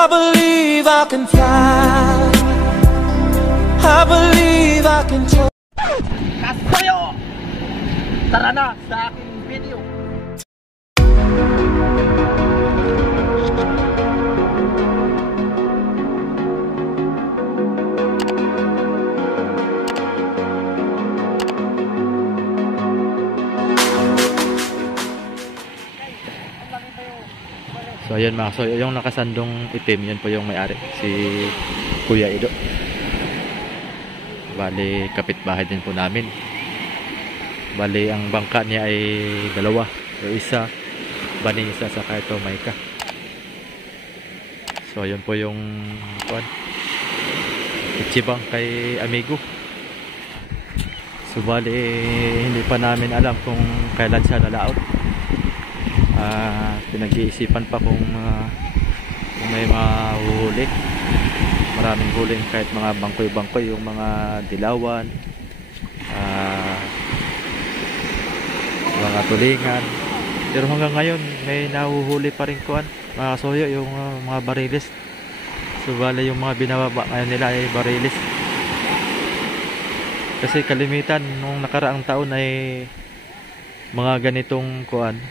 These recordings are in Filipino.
I believe I can fly. I believe I can try. Kasayo! Tara na sa aking video. So ayun mga kasoyo, yung nakasandong itim, yun po yung may-ari, si Kuya Ido. Bali, kapitbahay din po namin. Bali, ang bangka niya ay dalawa. Yung isa, Vanessa, saka ito, Maika. So ayun po yung Ichibang kay Amigo. So bali, hindi pa namin alam kung kailan siya lalaot. Pinag-iisipan pa kung may mahuhuli. Maraming huling, kahit mga bangkoy-bangkoy, yung mga dilawan, mga tulingan. Pero hanggang ngayon may nahuhuli pa rin kuan, mga kasoyo, yung mga barilis. So bale, yung mga binababa ngayon nila ay barilis. Kasi kalimitan nung nakaraang taon ay mga ganitong kuan,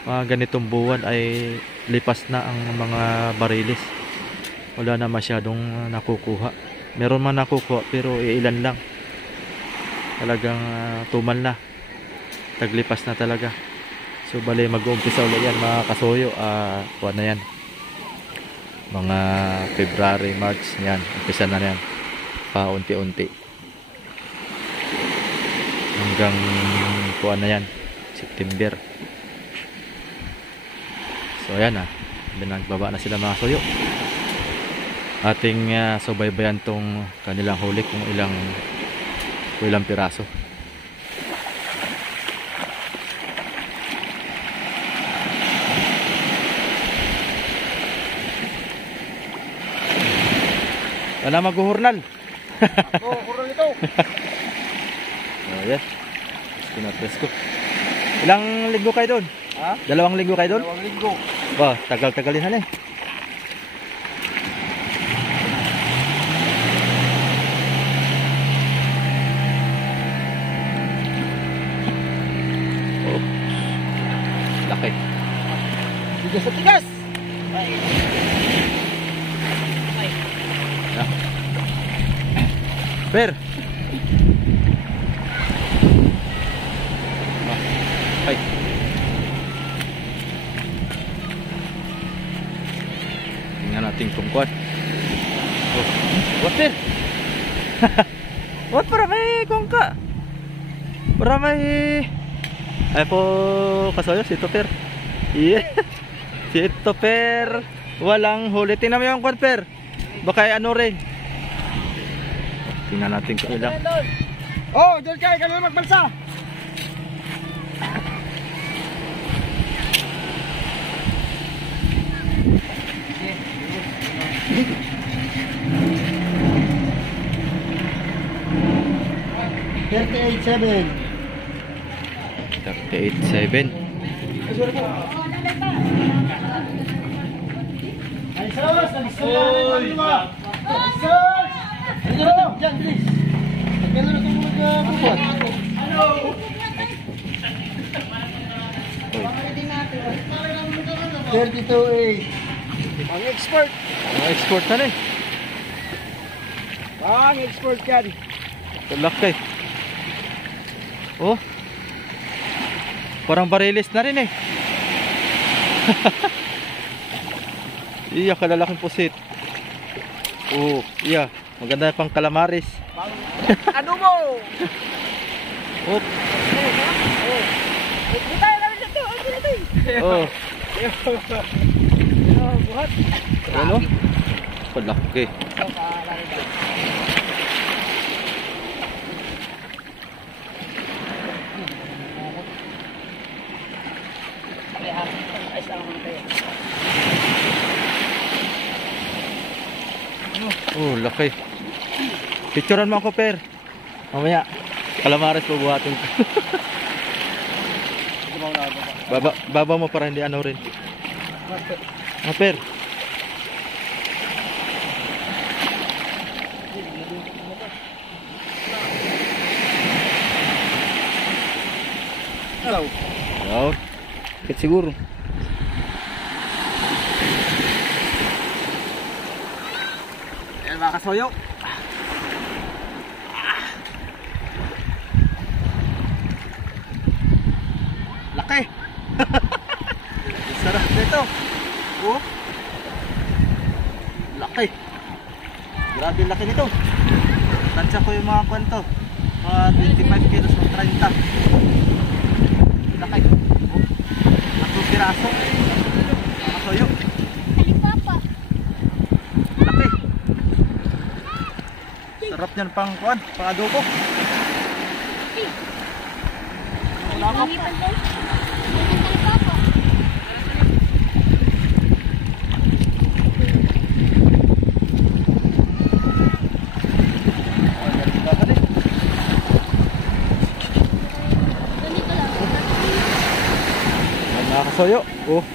mga ganitong buwan ay lipas na ang mga barilis. Wala na masyadong nakukuha. Meron man nakukuha pero ilan lang. Talagang tumal na. Taglipas na talaga. So bali, mag-uumpisa ulit yan mga kasoyo. Kuha na yan. Mga February, March yan. Umpisa na yan. Paunti-unti. Hanggang kuha na yan. September. So ayan nagbaba na sila mga kasoyo. Ating subaybayan tong kanilang huli kung ilang piraso. Wala maghuhurnal. Hurnal ito. Oh yes. Pinapresko. Ilang linggo kayo doon? Ha? 2 linggo kayo doon? 2 linggo. Ba, tagal-tagalin na eh. Laki. Tigas sa tigas. Per. Ay. Tingnan natin kung kuat. Oh. What per? What para may kongka? Para may ay po kasoyo si Toper. Yeah. Si Toper walang huli. Tingnan mo yung kuat per. Baka ano rin. Tingnan natin kung ilang. Oh, doon kayo na magbalsa. $38.7. 38.7. Diyan, please. Gano'n na itong magbubuhat. Hello! $32.8. Ang export. Ang export na eh. Ang export yan. Laki. Oh. Parang barilis na rin eh. Iya, kalalaking pusit. Oh, iya. Maganda pang calamaris. Ano mo? Oh. Oh. Buhat. Ano? Palaki. Oh, laki. Picturean mo ako, Per. Mamaya, calamares po buhatin ko. Baba mo para hindi ano rin. Per. daw. Oh. Kit siguro. Ayan mga kasoyo. Laki. Sarap nito. Oh. Laki. Grabe laki nito. Tansya ko yung mga kwento. Mga 25 kilos o 30. Laki. Oh. 2 piraso. Masuyo. Laki. Sarap niyan pang kuan, pang adobo. Laki. Nakakasoyo. Oh.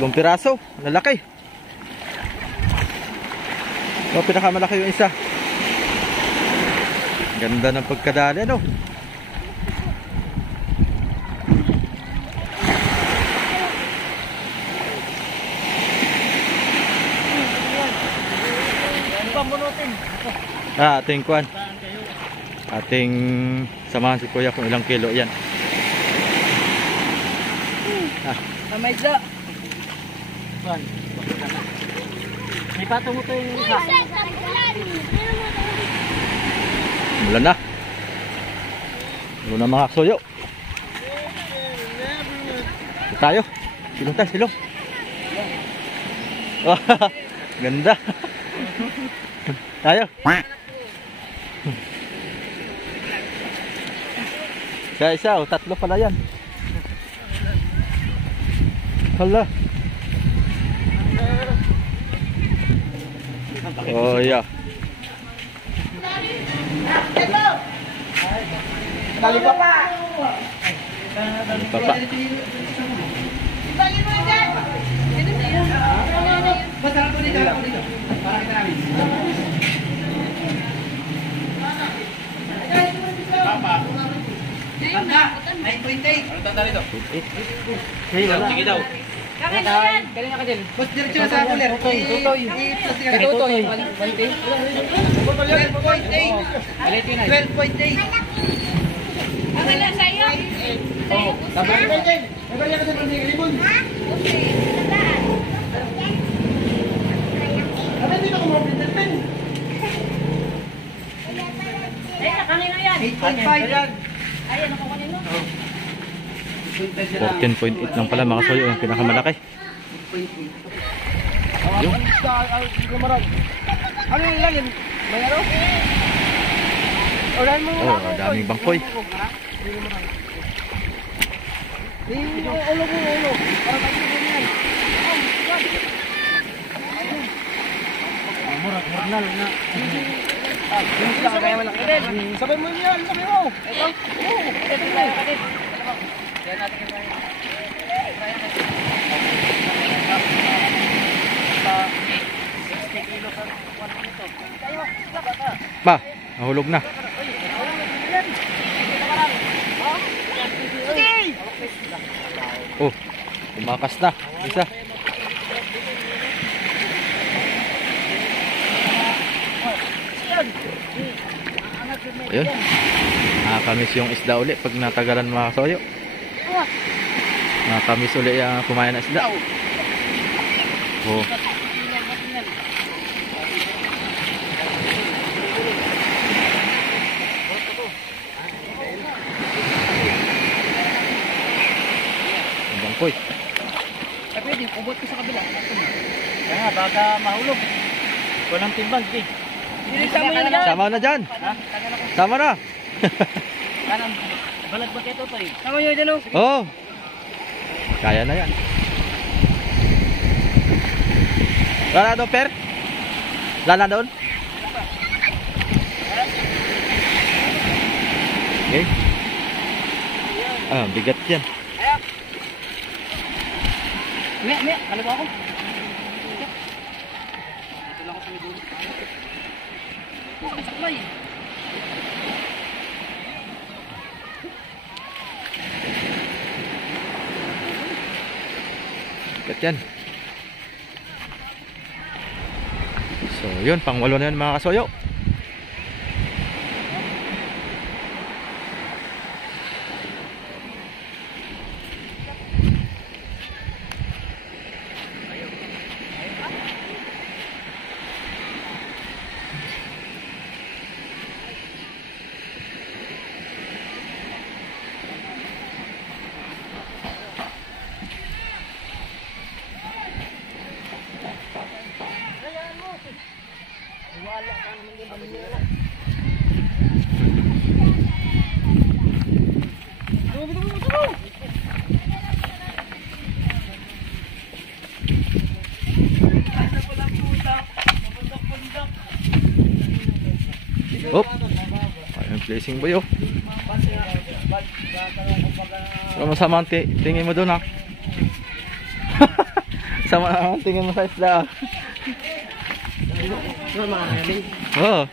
2 piraso. Lalaki. Oh, pinakamalaki yung isa. Ganda ng pagkadali, no? Ating kuan. Ating samahan si Kuya kung ilang kilo yan. May isda. Kuan. May patong ito yung isa. Mula na. Mula na mga kasoyo. Ito tayo. Silong tayo, silong. Oh, ganda. Tayo. Isa, oh, 3 pala yan. Hala. Oh, yeah. Dali pa pa. Papa. Basta ako dito. Para kita namin. Papa. Tanda. 9.8. Ano tanda nito? 8. Sige daw. Kakin na yan! Kailan ka din? Basta diretso na sa cooler. Tutoy. Tutoy. 12.8. 12.8. Ang ilan sa'yo? Oo. Sabay ka din. Sabay ka din ng limon. Okay, sandaan. Ano dito ko mga pen? Ay, kanino yan? 8.5. Ay, ano ko kanino? 14.8 lang pala mga kasoyo. Yung pinakamalaki. Yung. Ano yung langin? May ano? Ulan mo. Oh, daming bangkoy. Ulo ko, ulo. Para tayo ko yan. Murag na. Sabay mo yan, sabay mo. Ito? Oo, ito na. Kaya natin yung bayan. Ba, nahulog na. Oh, tumakas na. Isa. Ayun. Nakakamiss yung isda uli pag natagalan mga kasoyo. Nakakamiss uli yung kumain na isda. Oh. Ang bangkoy. Ay, pwede, ubot ko sa kabila. Kaya nga, baka mahulog. Walang timbang, di. Sama yun dyan. Sama na dyan. Sama na. Kanang balag ba kayo to? Sama nyo dyan, oh. Oh. Kaya na yan. Lala doon, Per? Lala doon? Okay. Ah, bigat yan. Mia, ano ba ako? Ito lang ako sa dulo. Kat yan. So yun, pang 8 na yun mga kasoyo. Hop. Ayun, placing boy, oh. Sama-sama ang tingin mo doon, ha. Sama ang tingin mo sa isda, ah. Oo.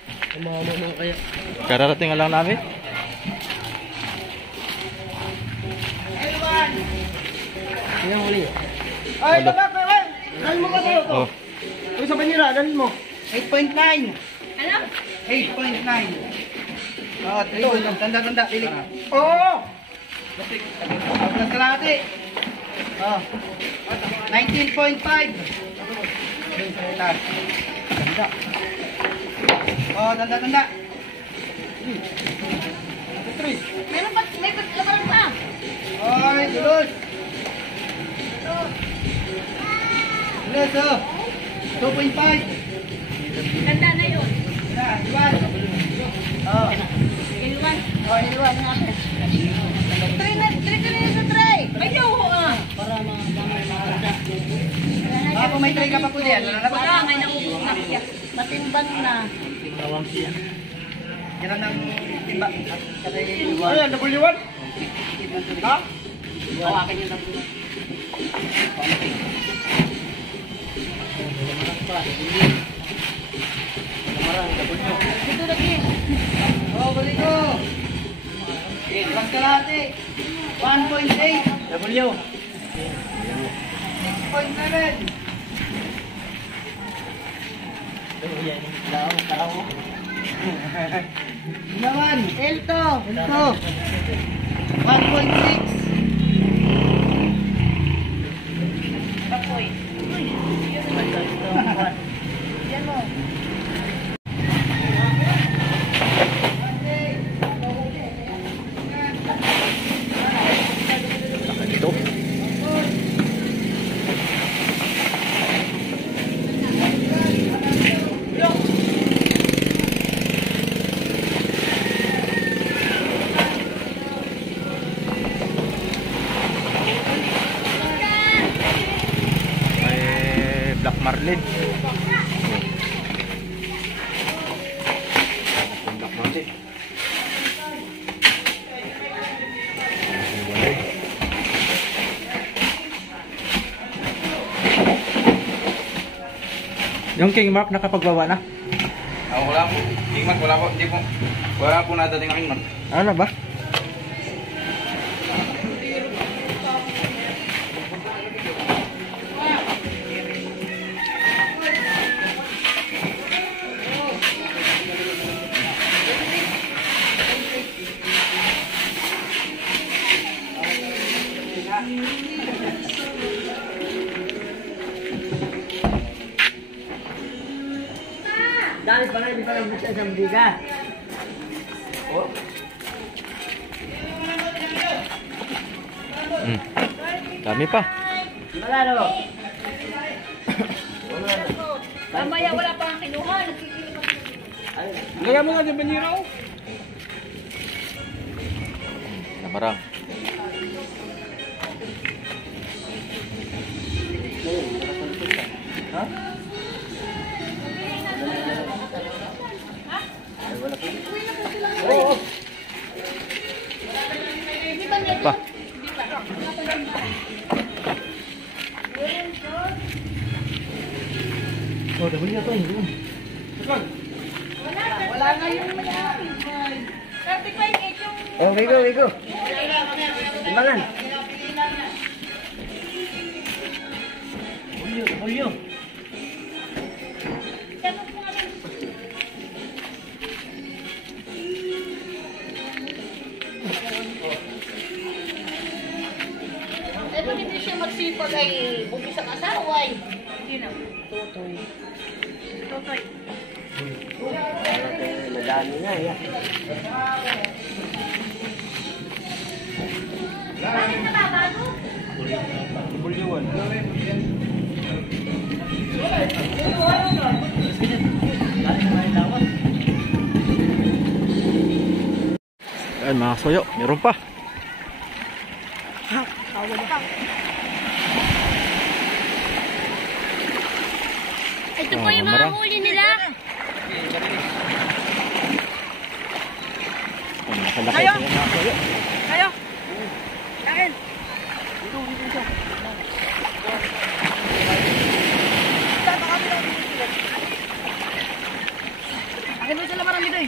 Kararating lang namin. Ay, babak, babak! Dali mo ka tayo to. Oh. Ay, sa banira, dali mo. 8.9. Ano? 8.9. Oh, ito, tanda-tanda, dili. Oo! Plus kalahati. Oh. 19.5. Tanda. Oh, tanda-tanda. Meron pa, may lakaran pa. Oy, tulus. Tulus, oh. 2.5. Ganda na yun. Iwan. Oh. Iluwan. Oh, iwan nga. Try ka na yun sa try. Ayaw ho ah. Para Ako may try ka pa po diyan. wala, may naubos na. Matimbang na. Yan ang timba. Ano yan, W1? Ha? Hawakan yun lang. Dito lagi. Oh, balik ko. Plus kalahati. 1.8. W. 6.7. Naman, Elto. 1.6. Bakoy. Yan mo. Ito. May Black Marlin. Black Marlin. Yung King Mark nakapagbawa na? Wala po. King Mark, wala po. Hindi po. Wala po nadating ang King Mark. Ano ba? Dahil pala, hindi pala gusto sa biga. Dami pa. Wala no. Mamaya wala pa kang kinuha. Lagyan mo nga dyan banira ko. Namarang. Ha? Oo. Pa. Oh, dahil niya ito. Wala nga yung mayroon. 35 yung... Oh, Wigo, Wigo. Timbangan. Bulyo. Eh, pag hindi siya magsipag ay bugis ang asawa ay. Sino? Tutoy. Tutoy. Madami nga yan. Bakit nababago? Bulyuan. Ayan mga soyo, meron pa. Ito po Oh, yung mga marang. huli nila. Ayan, nakalaki ito mga soyo. Kayo. Kain. Akin mo sila marami doon.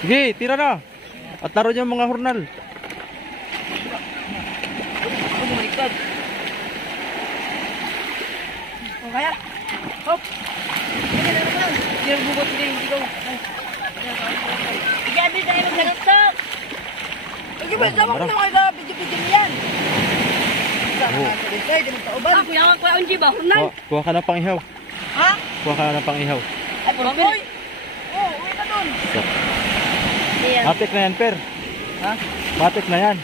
Sige, tira na. At taro niyo mga hurnal. O kaya? Hop! Sige na naman. Hindi ang bugot hindi. Hindi ko. Sige, abis tayo magsalutok. Sige ba, sama ko naman kayo sa video-video niyan. Oo. Ah, kuya ko ang jiba. Hunay. Kuha ka ng pang-ihaw. Ha? Kuha ka ng pang-ihaw. Ay, purpil. Oo, uwi ka doon. Ayan. Matik na yan, Per. Ha? Matik na yan.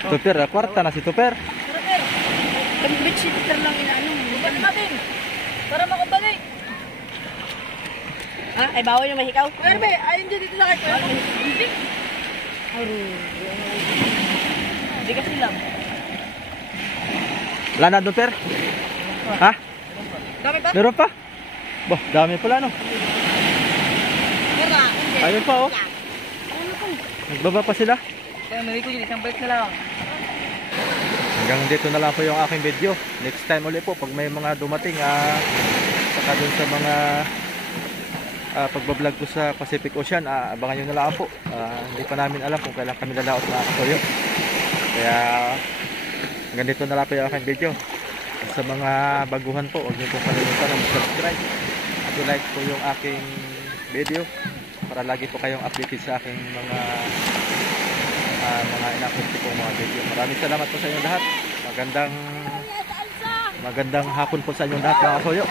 Tuper, kwarta na si Tuper. Pero, kami bitch sitter lang inaano. Bukan natin. Para makabalik. Ha? Ay, bawal yung mahikaw? Kuya Arbe, ayun dyan dito sa akin. Kuya Arbe. Hindi kasi lang. Wala na doon, Per? Ha? Dami pa? Meron pa? Bah, dami pala, no? Mura. Hindi. Ayun pa, oh. Ano po? Nagbaba pa sila. Kaya may ko dyan, isang balik na lang. Hanggang dito na lang po yung aking video. Next time ulit po, pag may mga dumating, saka dun sa mga pagbablog ko sa Pacific Ocean, abangan nyo na lang po. Hindi pa namin alam kung kailan kami lalaot na kasuyo. Kaya hanggang dito na lang po yung aking video. Sa mga baguhan po, huwag nyo pong kalimutan na subscribe at i-like po yung aking video para lagi po kayong updated sa aking mga in-upload ko pong mga video. Maraming salamat po sa inyo lahat. Magandang hapon po sa inyo lahat mga kasoyo.